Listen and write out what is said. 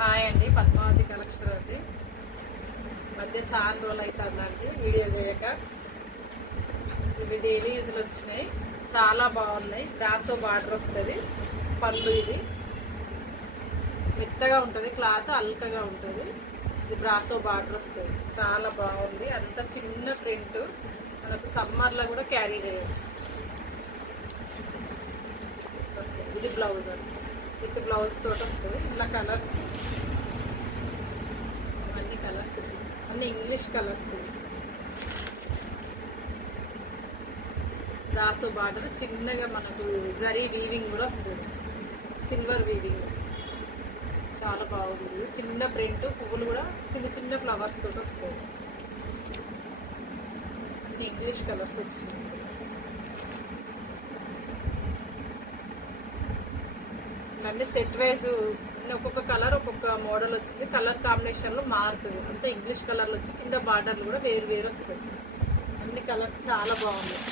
Hi అండి, Padmavati collection అండి. మధ్య చాలా రోజులు అవుతుందండి వీడియో చేయక. ఇవి డైలీ యూజ్లు వచ్చినాయి, చాలా బాగున్నాయి. బ్రాసో బార్డర్ వస్తుంది, పళ్ళు ఇది మెత్తగా ఉంటుంది, క్లాత్ అల్కగా ఉంటుంది. ఇది బ్రాసో బార్డర్ వస్తుంది, చాలా బాగుంది. అంత చిన్న ప్రింట్, మనకు సమ్మర్లో కూడా క్యారీ చేయొచ్చు. ఇది బ్లౌజ్ అండి, విత్ బ్లౌజ్ తోటి వస్తుంది. ఇలా కలర్స్, అన్ని కలర్స్, అన్ని ఇంగ్లీష్ కలర్స్. బ్రాసో బార్డర్ చిన్నగా మనకు జరీ వీవింగ్ కూడా వస్తుంది, సిల్వర్ వీవింగ్, చాలా బాగుంది. చిన్న ప్రింట్, పువ్వులు కూడా చిన్న చిన్న ఫ్లవర్స్ తోటి వస్తుంది. అన్ని ఇంగ్లీష్ కలర్స్ వచ్చినాయి. అన్ని సెట్ వైజ్, ఒక్కొక్క కలర్ ఒక్కొక్క మోడల్ వచ్చింది. కలర్ కాంబినేషన్లో మారుతుంది, అంతా ఇంగ్లీష్ కలర్లు వచ్చి కింద బార్డర్లు కూడా వేరు వేరు వస్తుంది. అన్ని కలర్స్ చాలా బాగున్నాయి.